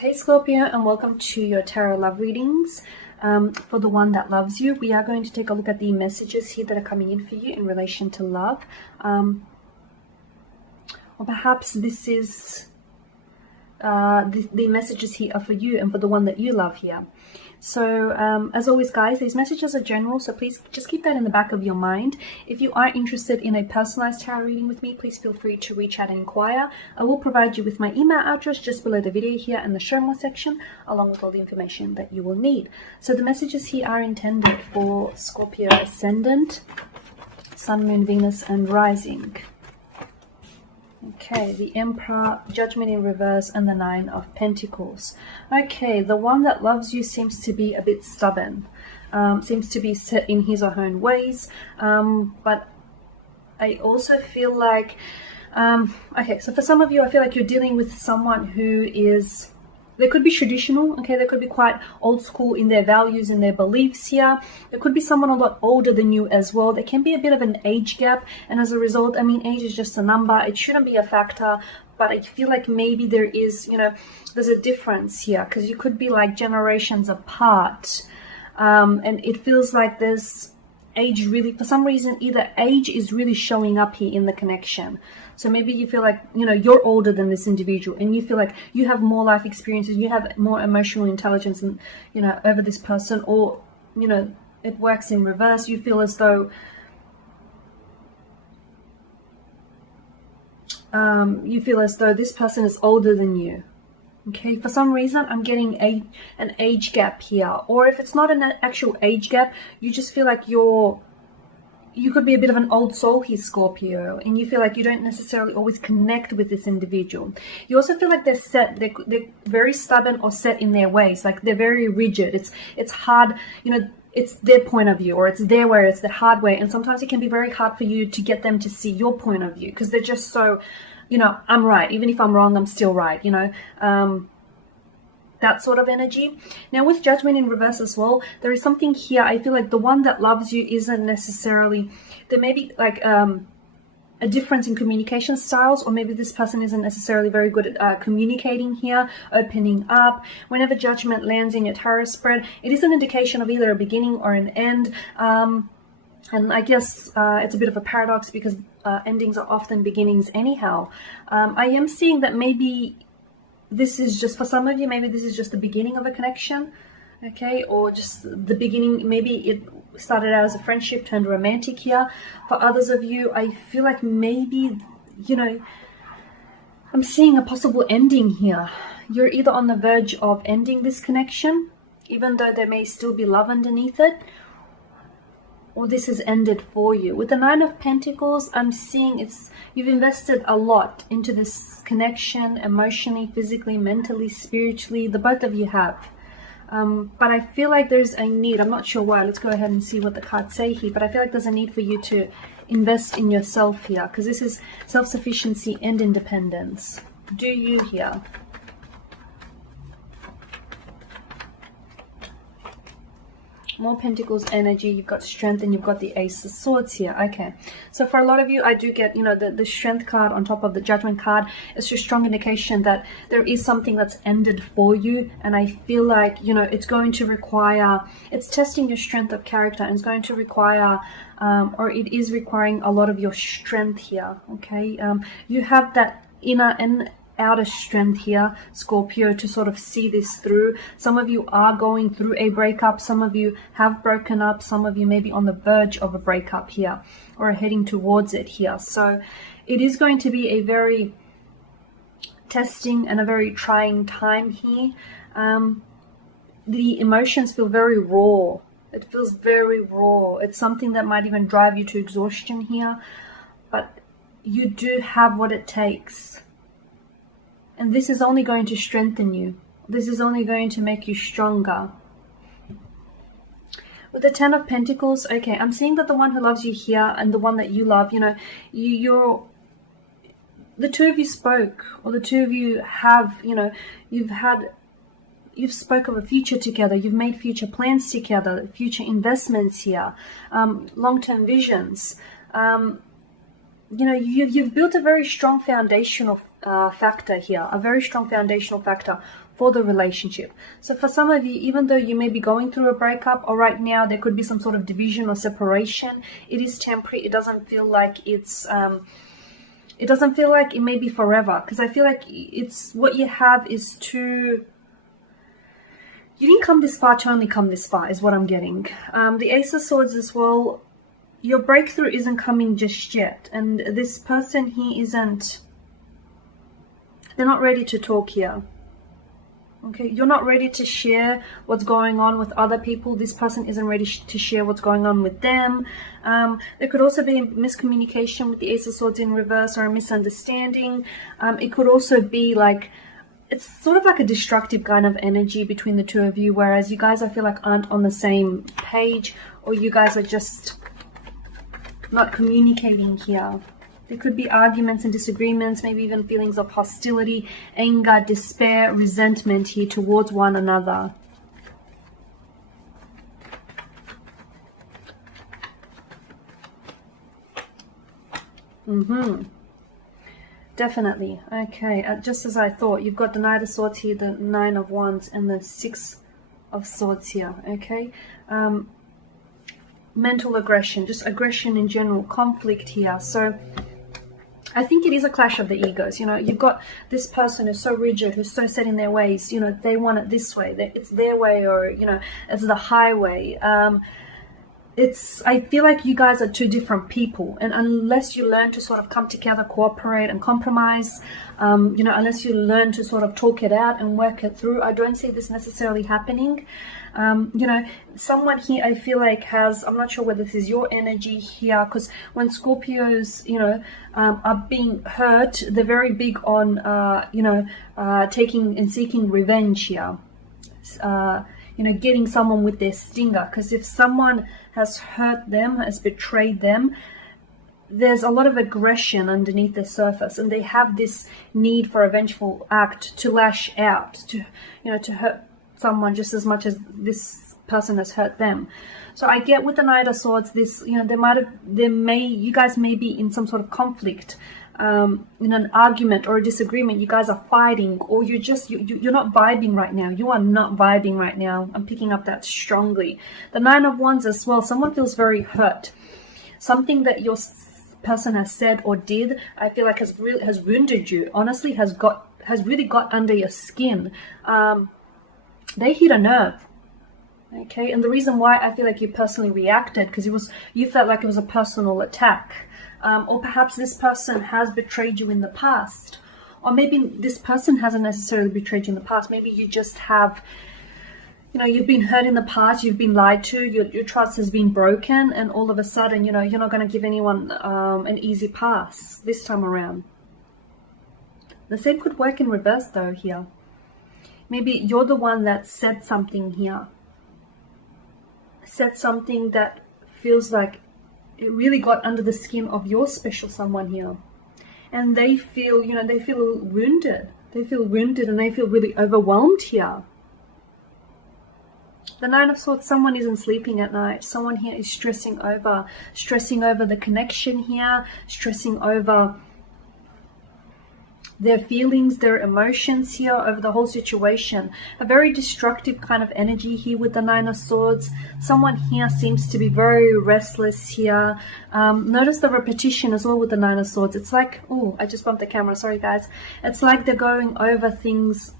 Hey Scorpio, and welcome to your tarot love readings. For the one that loves you, we are going to take a look at the messages here that are coming in for you in relation to love. Or perhaps this is the messages here are for you and for the one that you love here. So as always guys, these messages are general, so please just keep that in the back of your mind. If you are interested in a personalized tarot reading with me, please feel free to reach out and inquire. I will provide you with my email address just below the video here in the show more section, along with all the information that you will need. So the messages here are intended for Scorpio ascendant, Sun, Moon, Venus and Rising. Okay, the Emperor, Judgment in reverse, and the Nine of Pentacles. Okay, the one that loves you seems to be a bit stubborn, seems to be set in his or her own ways, but I also feel like, okay, so for some of you, I feel like you're dealing with someone who is, they could be traditional, okay, they could be quite old school in their values and their beliefs here. There could be someone a lot older than you as well. There can be a bit of an age gap, and as a result, I mean, age is just a number. It shouldn't be a factor, but I feel like maybe there is, you know, there's a difference here, because you could be like generations apart, and it feels like there's age really, for some reason, either age is really showing up here in the connection. So maybe you feel like, you know, you're older than this individual and you feel like you have more life experiences, you have more emotional intelligence and, you know, over this person, or, you know, it works in reverse. You feel as though this person is older than you. Okay, for some reason I'm getting an age gap here, or if it's not an actual age gap, you just feel like you could be a bit of an old soul here, Scorpio, and you feel like you don't necessarily always connect with this individual. You also feel like they're very stubborn or set in their ways, like they're very rigid. It's hard, you know, it's their point of view, or it's their way, or it's the hard way, and sometimes it can be very hard for you to get them to see your point of view, because they're just so, you know, I'm right, even if I'm wrong, I'm still right, you know, that sort of energy. Now with Judgment in reverse as well, there is something here. I feel like the one that loves you isn't necessarily, there may be like a difference in communication styles, or maybe this person isn't necessarily very good at communicating here, opening up. Whenever Judgment lands in your tarot spread, it is an indication of either a beginning or an end. And I guess it's a bit of a paradox, because endings are often beginnings anyhow. I am seeing that maybe this is just, for some of you, maybe this is just the beginning of a connection, okay, or just the beginning. Maybe it started out as a friendship, turned romantic here. For others of you, I feel like maybe, you know, I'm seeing a possible ending here. You're either on the verge of ending this connection, even though there may still be love underneath it, or this has ended for you. With the Nine of Pentacles, I'm seeing you've invested a lot into this connection, emotionally, physically, mentally, spiritually. The both of you have. But I feel like there's a need. I'm not sure why. Let's go ahead and see what the cards say here. But I feel like there's a need for you to invest in yourself here, because this is self-sufficiency and independence. Do you here? More Pentacles energy, you've got strength, and you've got the Ace of Swords here. Okay, so for a lot of you, I do get, you know, the strength card on top of the Judgment card. It's just strong indication that there is something that's ended for you, and I feel like, you know, it's going to require, it's testing your strength of character, and it's going to require, or it is requiring a lot of your strength here, okay? You have that inner and outer strength here, Scorpio, to sort of see this through. Some of you are going through a breakup, some of you have broken up, some of you may be on the verge of a breakup here, or are heading towards it here. So it is going to be a very testing and a very trying time here. The emotions feel very raw. It feels very raw. It's something that might even drive you to exhaustion here, but you do have what it takes. And this is only going to strengthen you. This is only going to make you stronger. With the Ten of Pentacles, okay, I'm seeing that the one who loves you here and the one that you love, you know, the two of you spoke, or the two of you have, you know, you've spoke of a future together. You've made future plans together, future investments here, long-term visions. You know, you've built a very strong foundational factor here, a very strong foundational factor for the relationship. So for some of you, even though you may be going through a breakup, or right now there could be some sort of division or separation, it is temporary. It doesn't feel like it doesn't feel like it may be forever, because I feel like it's what you have is you didn't come this far to only come this far, is what I'm getting. The Ace of Swords as well, your breakthrough isn't coming just yet. And this person here they're not ready to talk here. Okay, you're not ready to share what's going on with other people. This person isn't ready to share what's going on with them. There could also be a miscommunication with the Ace of Swords in reverse, or a misunderstanding. It could also be like, it's sort of like a destructive kind of energy between the two of you, whereas you guys, I feel like, aren't on the same page, or you guys are just not communicating here. There could be arguments and disagreements, maybe even feelings of hostility, anger, despair, resentment here towards one another. Definitely. Okay, just as I thought, you've got the Knight of Swords here, the Nine of Wands, and the Six of Swords here. Okay. Mental aggression, just aggression in general, conflict here. So I think it is a clash of the egos. You know, you've got this person who's so rigid, who's so set in their ways. You know, they want it this way. It's their way, or, you know, it's the highway. I feel like you guys are two different people. And unless you learn to sort of come together, cooperate and compromise, you know, unless you learn to sort of talk it out and work it through, I don't see this necessarily happening. You know, someone here, I feel like I'm not sure whether this is your energy here, because when Scorpios, you know, are being hurt, they're very big on, you know, taking and seeking revenge here. You know, getting someone with their stinger, because if someone has hurt them, has betrayed them, there's a lot of aggression underneath the surface, and they have this need for a vengeful act to lash out, to, you know, to hurt someone just as much as this person has hurt them. So I get with the Knight of Swords, this, you know, you guys may be in some sort of conflict, in an argument or a disagreement. You guys are fighting, or you're not vibing right now. You are not vibing right now. I'm picking up that strongly. The Nine of Wands as well. Someone feels very hurt. Something that your person has said or did, I feel like has wounded you. Honestly, has really got under your skin. They hit a nerve. Okay, and the reason why I feel like you personally reacted, because you felt like it was a personal attack. Or perhaps this person has betrayed you in the past. Or maybe this person hasn't necessarily betrayed you in the past. Maybe you just have, you know, you've been hurt in the past, you've been lied to, your trust has been broken, and all of a sudden, you know, you're not going to give anyone an easy pass this time around. The same could work in reverse though here. Maybe you're the one that said something here. Said something that feels like it really got under the skin of your special someone here. And they feel, you know, they feel wounded. They feel wounded and they feel really overwhelmed here. The Nine of Swords, someone isn't sleeping at night. Someone here is stressing over the connection here, stressing over their feelings, their emotions here, over the whole situation. A very destructive kind of energy here with the Nine of Swords. Someone here seems to be very restless here. Notice the repetition as well with the Nine of Swords. It's like, oh, I just bumped the camera, sorry guys. It's like they're going over things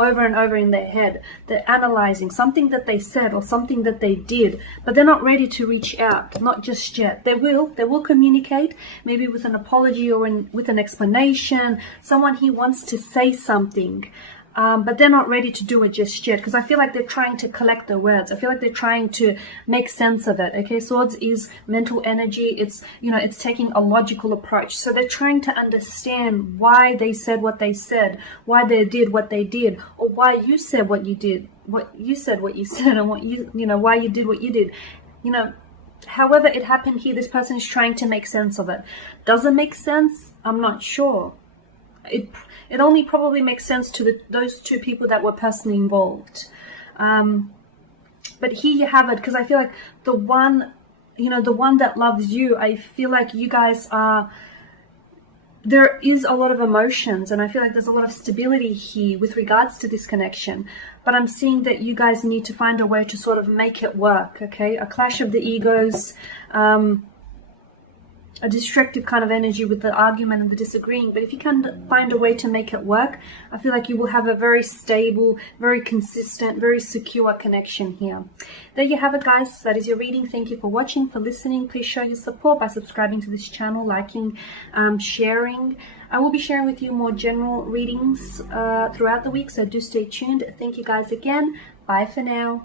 over and over in their head. They're analyzing something that they said or something that they did, but they're not ready to reach out, not just yet. They will communicate, maybe with an apology or with an explanation. Someone here wants to say something, but they're not ready to do it just yet, because I feel like they're trying to collect their words. I feel like they're trying to make sense of it. Okay, Swords is mental energy. It's, you know, it's taking a logical approach. So they're trying to understand why they said what they said, why they did what they did, or why you said what you did, what you said, and what you know, why you did what you did. You know, however it happened here, this person is trying to make sense of it. Does it make sense? I'm not sure. It only probably makes sense to those two people that were personally involved. But here you have it, because I feel like the one, you know, the one that loves you, I feel like you guys are, there is a lot of emotions, and I feel like there's a lot of stability here with regards to this connection, but I'm seeing that you guys need to find a way to sort of make it work. Okay, a clash of the egos, a destructive kind of energy with the argument and the disagreeing. But if you can find a way to make it work, I feel like you will have a very stable, very consistent, very secure connection here. There you have it, guys. That is your reading. Thank you for watching, for listening. Please show your support by subscribing to this channel, liking, sharing. I will be sharing with you more general readings throughout the week, so do stay tuned. Thank you guys again. Bye for now.